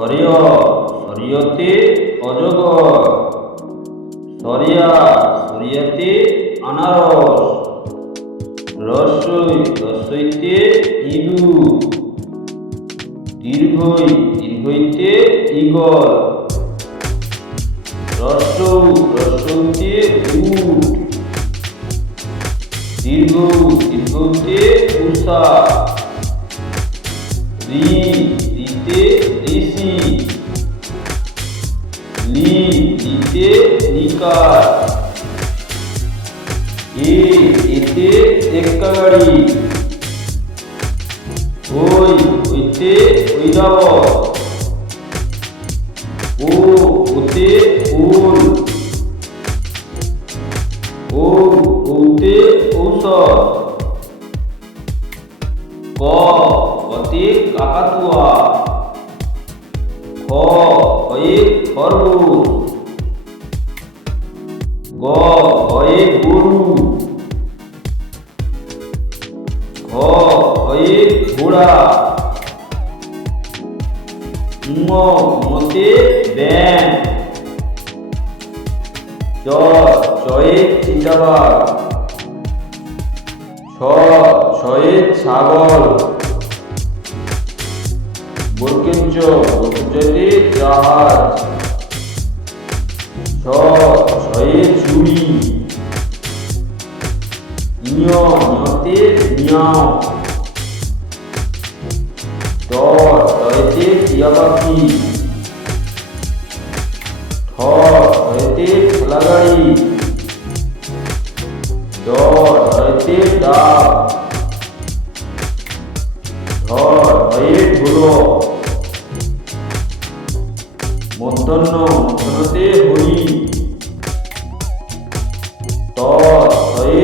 সরিয়তে অজগর। সরিয়া, সরিয়াতে আনারস। রসই, রসইতে ইঁদুর। দীর্ঘই, দীর্ঘইতে ইগল রসৌ রসৌতে উট। দীর্ঘ দীর্ঘতে উষা। লিকার এ এতে এক্কা গাড়ি ওই ওইতে ঐরাবত ও ওতে ওল ও ওতে ঔষধ ক কতে কাকাতুয়া খ কয়ে খরগোশ গ গয়ে গরু। ঘ, হয়ে ঘোড়া। ম মতে ব্যাং চ চয়ে চিতাবাঘ। ছ, ছয়ে ছাগল। বর্কেঞ্চ বর্কেঞ্চতে জাহাজ। ছ নিয়তে নিয়াও ট টয়েতে টিয়া পাখি ঠ ঠয়েতে ঠেলা গাড়ি ড ঢয়েতে ডাক ঢ ঢয়ে ঢোলক মধ্যাহ্ন মধ্যাহ্নতে হরি ত হয়ে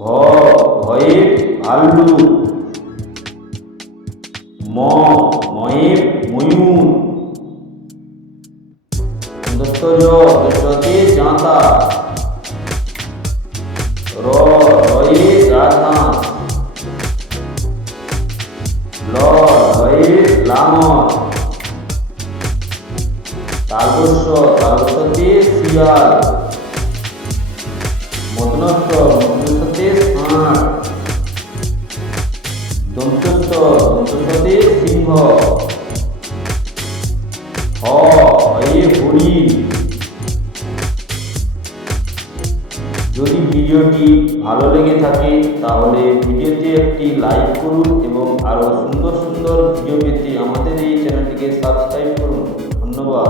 ভ ভয়ে ভাল্লুক ম ময়ে ময়ূর দত্তজ দত্ততে জাঁতা র রয়ে রাজহাঁস ল রয়ে লাঙল তালবস্য তালবস্যতে শিয়াল মদনস্য দন্তস্য সিংহ। হ, এ হরি যদি ভিডিওটি ভালো লেগে থাকে, তাহলে ভিডিওতে একটি লাইক করুন এবং আরও সুন্দর সুন্দর ভিডিও পেতে আমাদের এই চ্যানেলটিকে সাবস্ক্রাইব করুন। ধন্যবাদ।